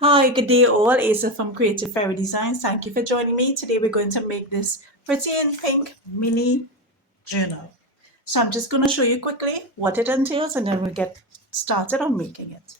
Hi, good day all. Asa from Creative Fairy Designs. Thank you for joining me. Today we're going to make this pretty and pink mini journal. So I'm just going to show you quickly what it entails and then we'll get started on making it.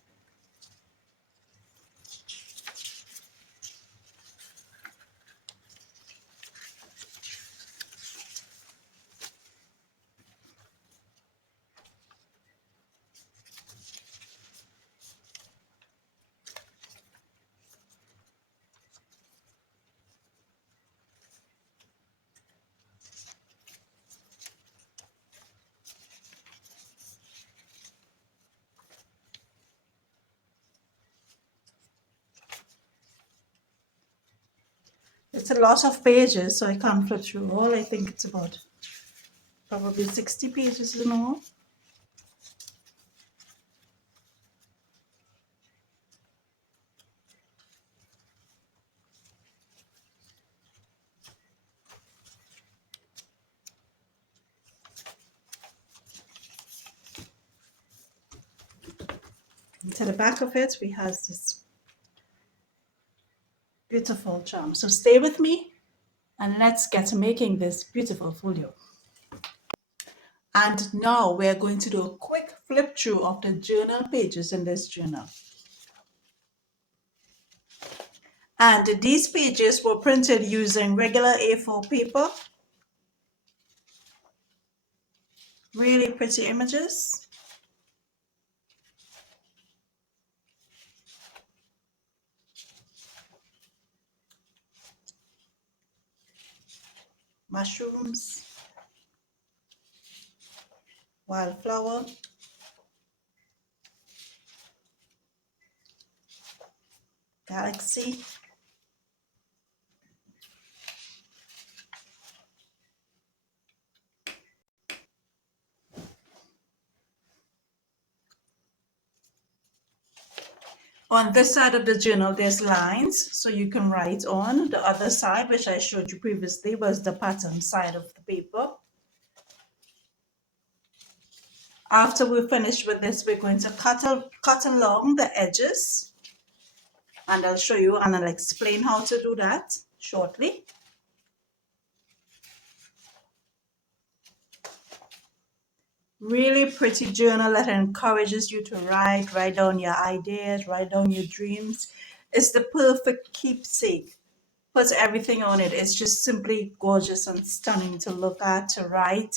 It's a lot of pages, so I can't flip through all. I think it's about probably 60 pages in all. And to the back of it, we have this beautiful charm. So stay with me and let's get to making this beautiful folio. And now we're going to do a quick flip through of the journal pages in this journal. And these pages were printed using regular A4 paper. Really pretty images. Mushrooms. Wildflower. Galaxy. On this side of the journal, there's lines, so you can write on. The other side, which I showed you previously, was the pattern side of the paper. After we're finished with this, we're going to cut along the edges. And I'll show you and I'll explain how to do that shortly. Really pretty journal that encourages you to write down your ideas, write down your dreams. It's the perfect keepsake. Puts everything on it. It's just simply gorgeous and stunning to look at, to write.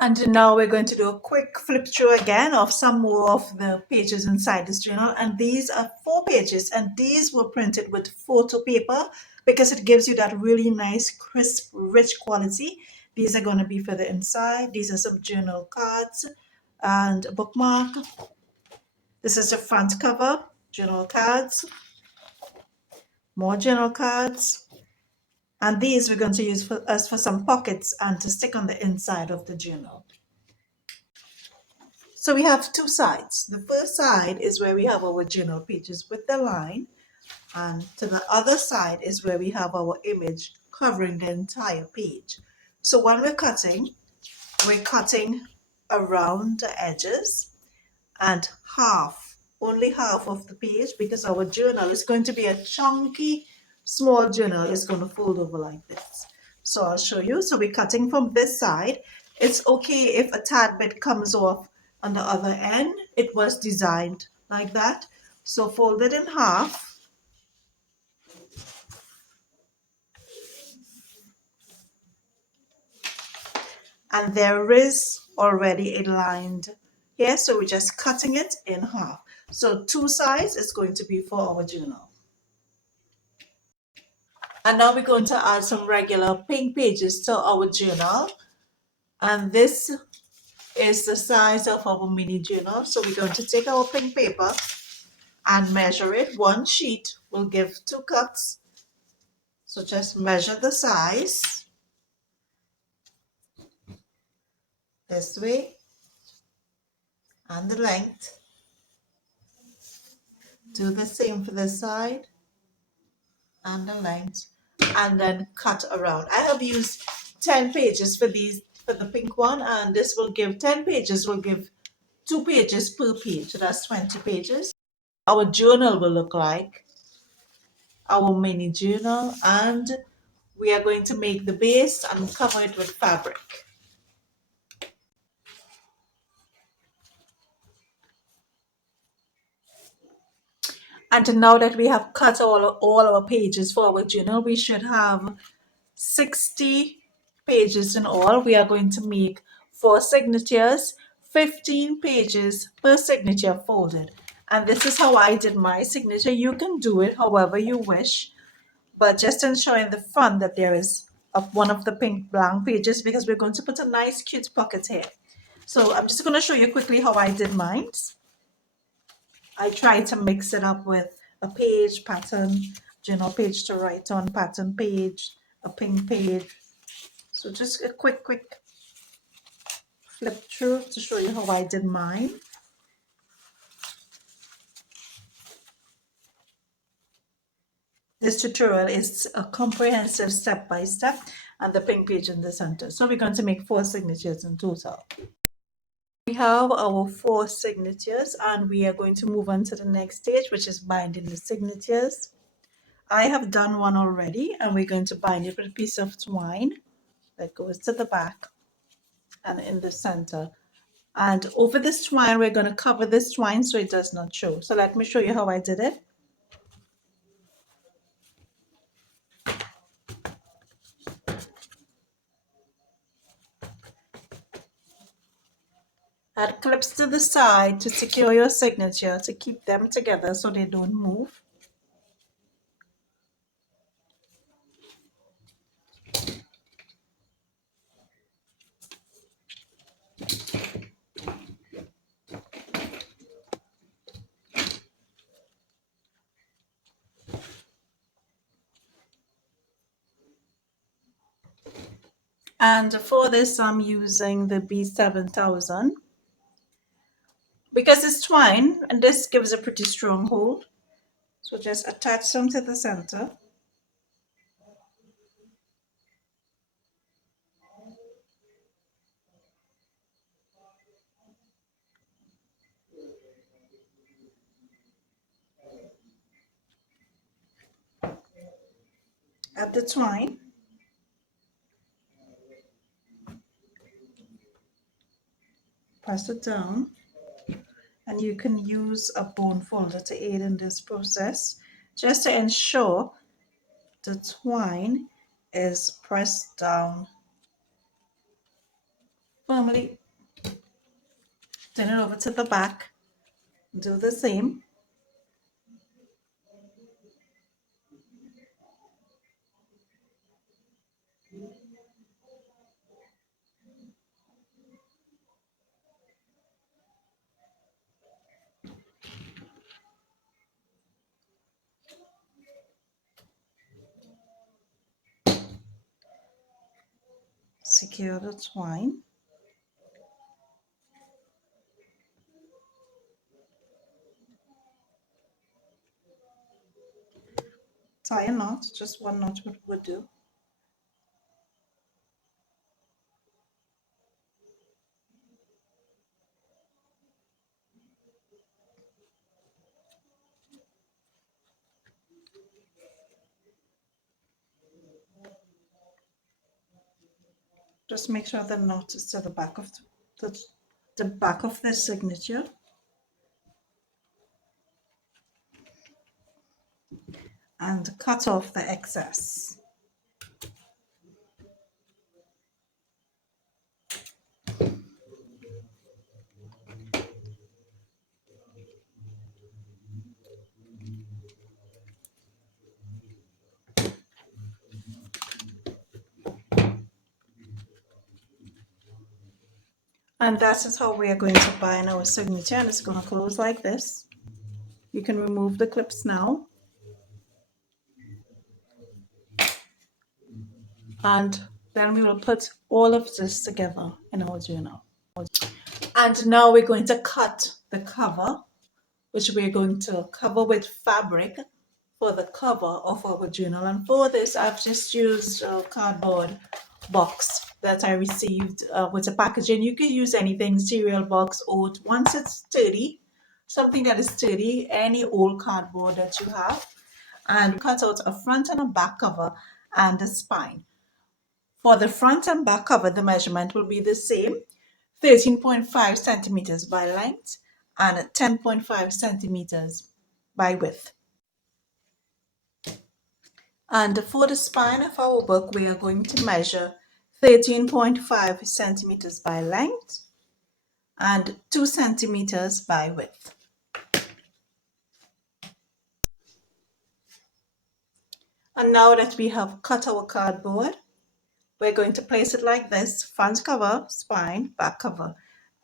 And now we're going to do a quick flip through again of some more of the pages inside this journal. And these are 4 pages, and these were printed with photo paper because it gives you that really nice, crisp, rich quality. These are going to be for the inside. These are some journal cards and a bookmark. This is the front cover, journal cards, more journal cards. And these we're going to use for some pockets and to stick on the inside of the journal. So we have 2 sides. The first side is where we have our journal pages with the line, and to the other side is where we have our image covering the entire page. So when we're cutting around the edges and only half of the page, because our journal is going to be a chunky, small journal. It's going to fold over like this. So I'll show you. So we're cutting from this side. It's okay if a tad bit comes off on the other end. It was designed like that. So fold it in half. And there is already a lined here, so we're just cutting it in half. So 2 sides is going to be for our journal. And now we're going to add some regular pink pages to our journal. And this is the size of our mini journal. So we're going to take our pink paper and measure it. 1 sheet will give 2 cuts. So just measure the size this way and the length. Do the same for this side and the length, and then cut around. I have used 10 pages for these for the pink one, and this will give 10 pages, will give 2 pages per page, so that's 20 pages. Our journal will look like our mini journal, and we are going to make the base and cover it with fabric. And now that we have cut all our pages for our journal, we should have 60 pages in all. We are going to make 4 signatures, 15 pages per signature folded. And this is how I did my signature. You can do it however you wish, but just ensure in the front that there is one of the pink blank pages, because we're going to put a nice cute pocket here. So I'm just going to show you quickly how I did mine. I tried to mix it up with a page pattern, journal page to write on, pattern page, a pink page. So just a quick flip through to show you how I did mine. This tutorial is a comprehensive step-by-step, and the pink page in the center. So we're going to make 4 signatures in total. We have our 4 signatures, and we are going to move on to the next stage, which is binding the signatures. I have done one already, and we're going to bind it with a piece of twine that goes to the back and in the center. And over this twine, we're going to cover this twine so it does not show. So let me show you how I did it. Add clips to the side to secure your signature, to keep them together so they don't move. And for this, I'm using the B7000 because it's twine, and this gives a pretty strong hold. So just attach some to the center. Add the twine. Press it down. And you can use a bone folder to aid in this process, just to ensure the twine is pressed down firmly. Turn it over to the back. Do the same. Secure the twine. Tie a knot, just one knot would do. Just make sure the knot is to the back of the back of the signature. And cut off the excess. And that is how we are going to bind our signature, and it's going to close like this. You can remove the clips now. And then we will put all of this together in our journal. And now we're going to cut the cover, which we're going to cover with fabric for the cover of our journal. And for this, I've just used a cardboard box that I received with the packaging. You can use anything, cereal box, oat, once it's sturdy, something that is sturdy, any old cardboard that you have, and cut out a front and a back cover and a spine. For the front and back cover, the measurement will be the same, 13.5 centimeters by length and 10.5 centimeters by width. And for the spine of our book, we are going to measure 13.5 centimeters by length and 2 centimeters by width. And now that we have cut our cardboard, we're going to place it like this: front cover, spine, back cover.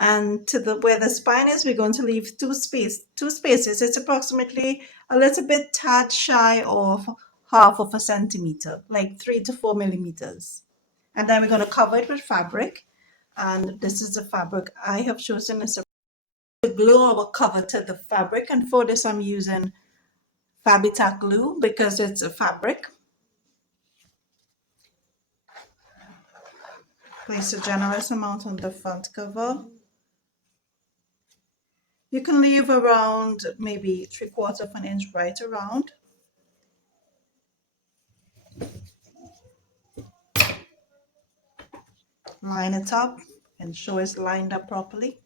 And to the where the spine is, we're going to leave two spaces. It's approximately a little bit tad shy of half of a centimeter, like 3 to 4 millimeters. And then we're going to cover it with fabric. And this is the fabric I have chosen as to glue our cover to the fabric. And for this, I'm using Fabitac glue because it's a fabric. Place a generous amount on the front cover. You can leave around maybe 3/4 of an inch right around. Line it up, ensure it's lined up properly.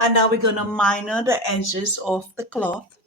And now we're going to minor the edges of the cloth.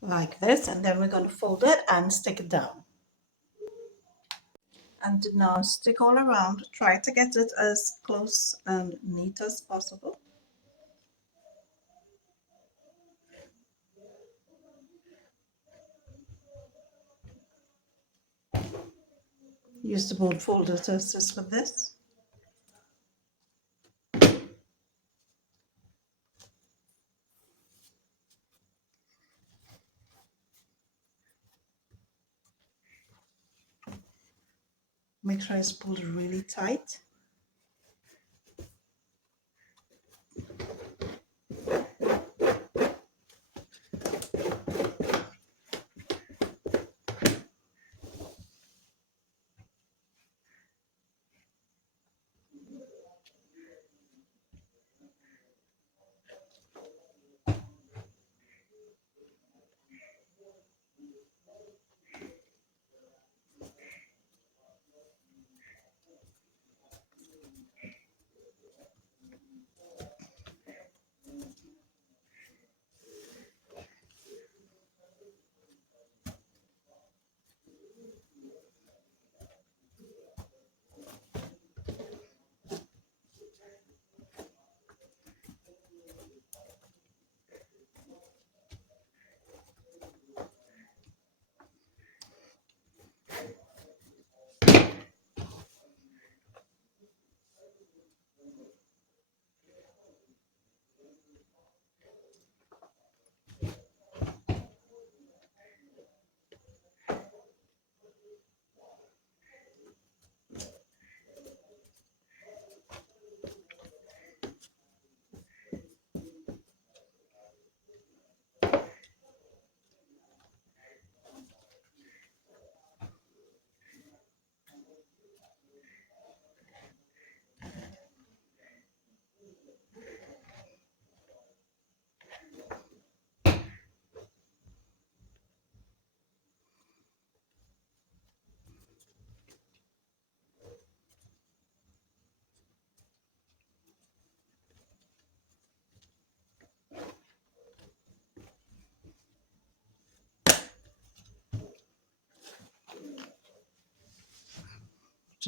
Like this, and then we're going to fold it and stick it down. And now stick all around. Try to get it as close and neat as possible. Use the board folder to assist with this. Make sure it's pulled really tight.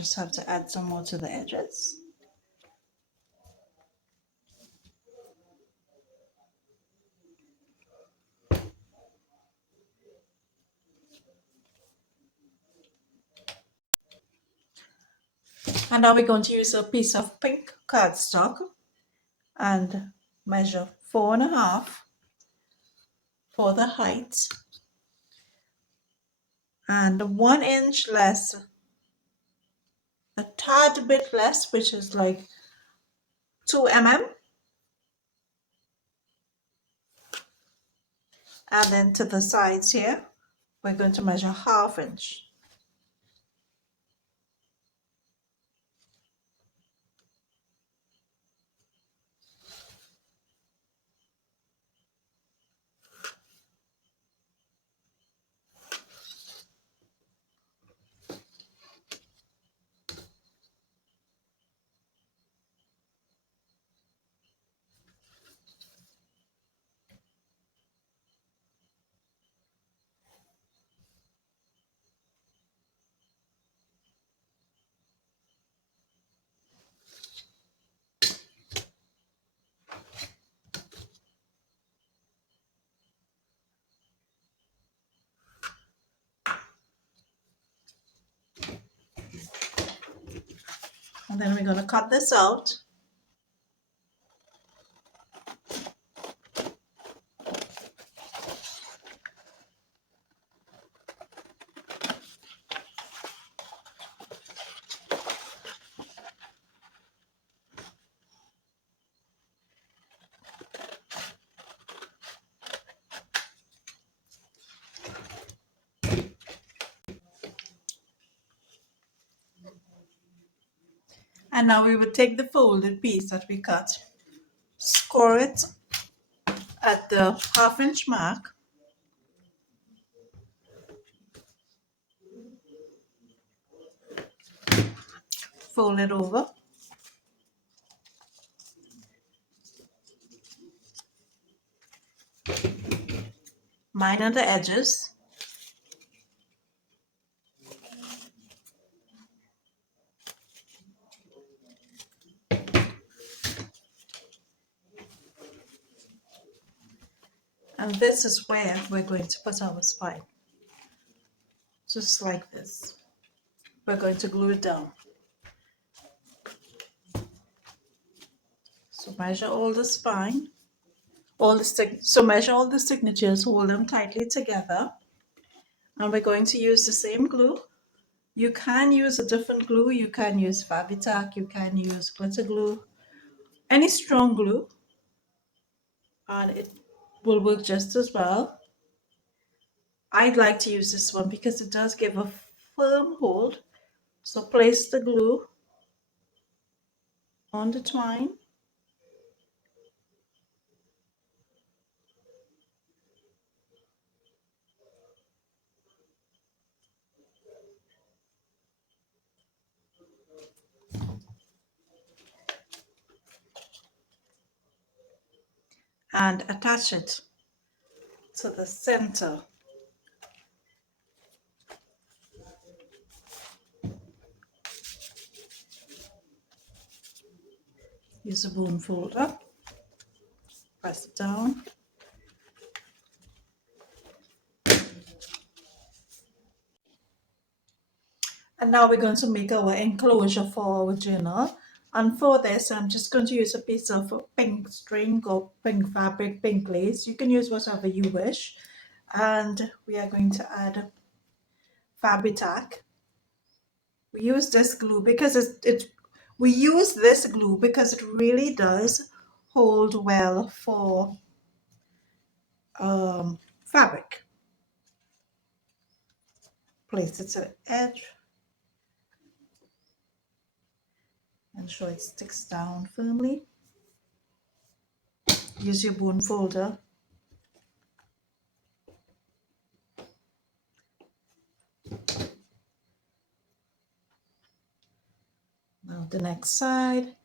Just have to add some more to the edges. And now we're going to use a piece of pink cardstock and measure 4.5 for the height and 1 inch less, a tad bit less, which is like 2 mm. And then to the sides here, we're going to measure 1/2 inch. And then we're going to cut this out. And now we will take the folded piece that we cut, score it at the 1/2 inch mark, fold it over, minor the edges, and this is where we're going to put our spine, just like this. We're going to glue it down. So measure all the spine, measure all the signatures, hold them tightly together, and we're going to use the same glue. You can use a different glue. You can use Fabitac, you can use glitter glue, any strong glue, and it will work just as well. I'd like to use this one because it does give a firm hold. So place the glue on the twine. And attach it to the center. Use a bone folder, press it down. And now we're going to make our enclosure for our journal. And for this, I'm just going to use a piece of pink string or pink fabric, pink lace. You can use whatever you wish. And we are going to add Fabitac. We use this glue because we use this glue because it really does hold well for fabric. Place it to the edge. Ensure it sticks down firmly. Use your bone folder. Now the next side.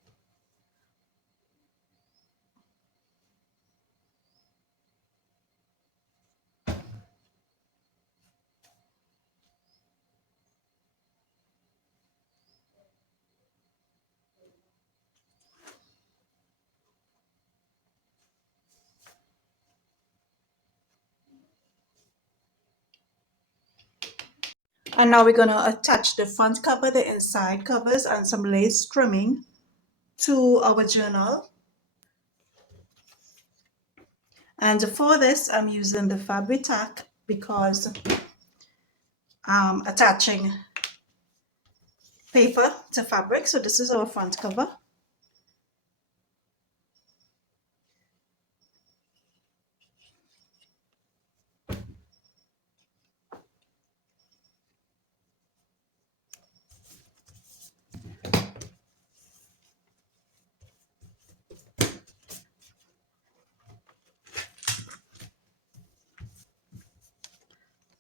And now we're going to attach the front cover, the inside covers, and some lace trimming to our journal. And for this, I'm using the fabric tack because I'm attaching paper to fabric. So this is our front cover.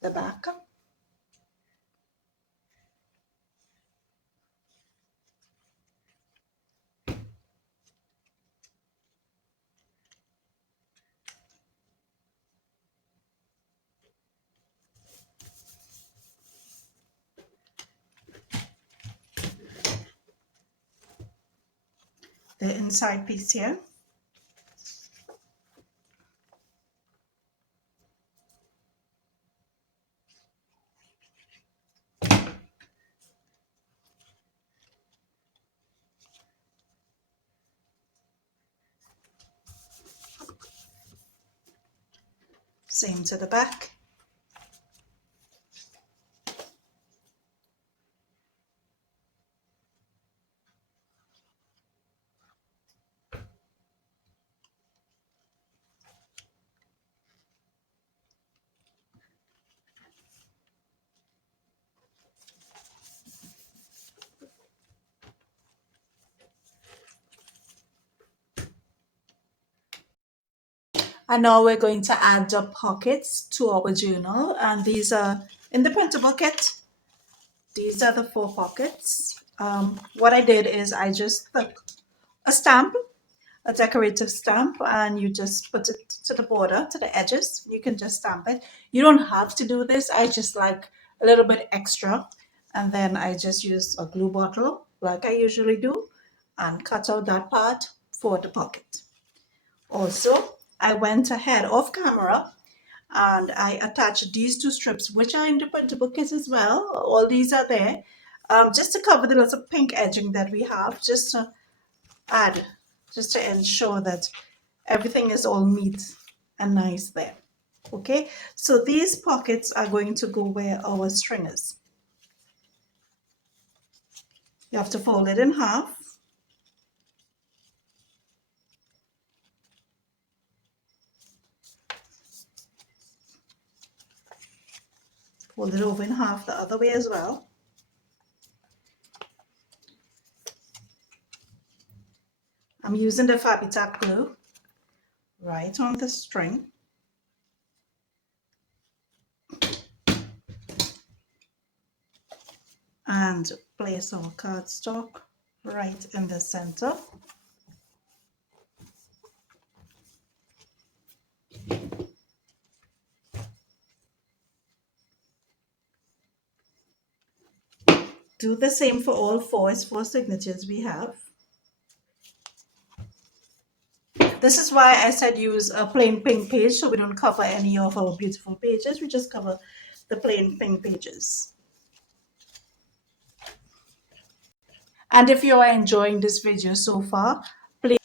The back. The inside piece here. Same to the back. And now we're going to add the pockets to our journal, and these are in the printable kit. These are the 4 pockets. What I did is I just took a stamp, a decorative stamp, and you just put it to the border, to the edges. You can just stamp it. You don't have to do this. I just like a little bit extra, and then I just use a glue bottle like I usually do and cut out that part for the pocket. Also, I went ahead off camera and I attached these 2 strips, which are in the printable kit as well. All these are there, just to cover the little pink edging that we have, just to add, just to ensure that everything is all neat and nice there. Okay, so these pockets are going to go where our string is. You have to fold it in half. Fold it over in half the other way as well. I'm using the Fabric Tack glue right on the string. And place our cardstock right in the center. Do the same for all 4 signatures we have. This is why I said use a plain pink page, so we don't cover any of our beautiful pages. We just cover the plain pink pages. And if you are enjoying this video so far, please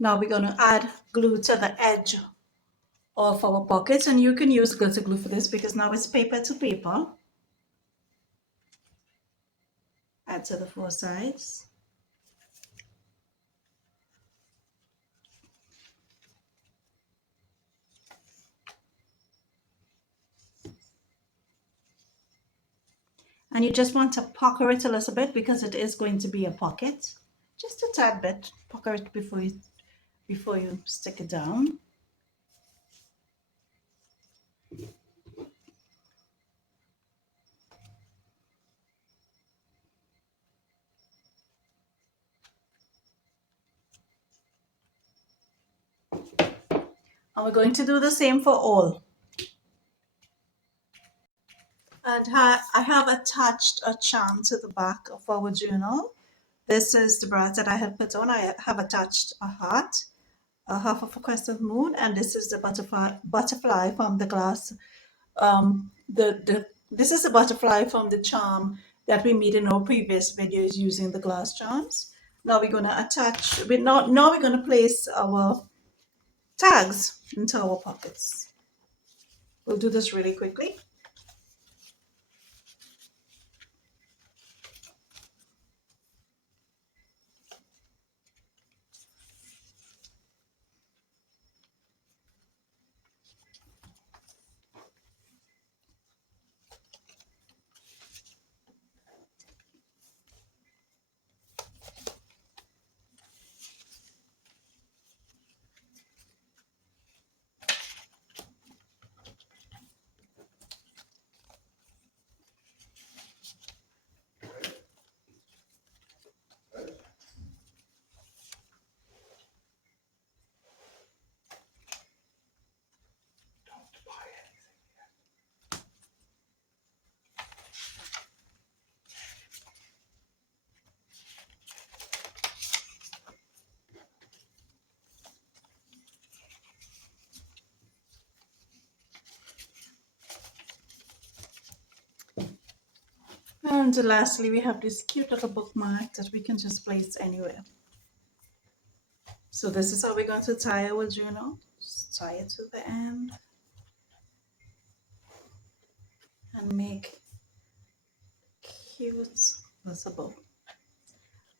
Now we're going to add glue to the edge of our pockets, and you can use glitter glue for this because now it's paper to paper. Add to the four sides. And you just want to pucker it a little bit because it is going to be a pocket. Just a tad bit. Pucker it before you stick it down. And we're going to do the same for all. And I have attached a charm to the back of our journal. This is the brass that I have put on. I have attached a heart, a half of a crescent moon, and this is the butterfly from the glass. This is the butterfly from the charm that we made in our previous videos using the glass charms. Now we're going to attach. Now we're going to place our tags into our pockets. We'll do this really quickly. And lastly, we have this cute little bookmark that we can just place anywhere. So this is how we're going to tie our journal. Just tie it to the end and make cute visible.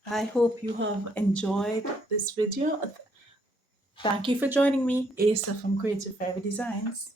I hope you have enjoyed this video. Thank you for joining me, Asa from Creative Fairy Designs.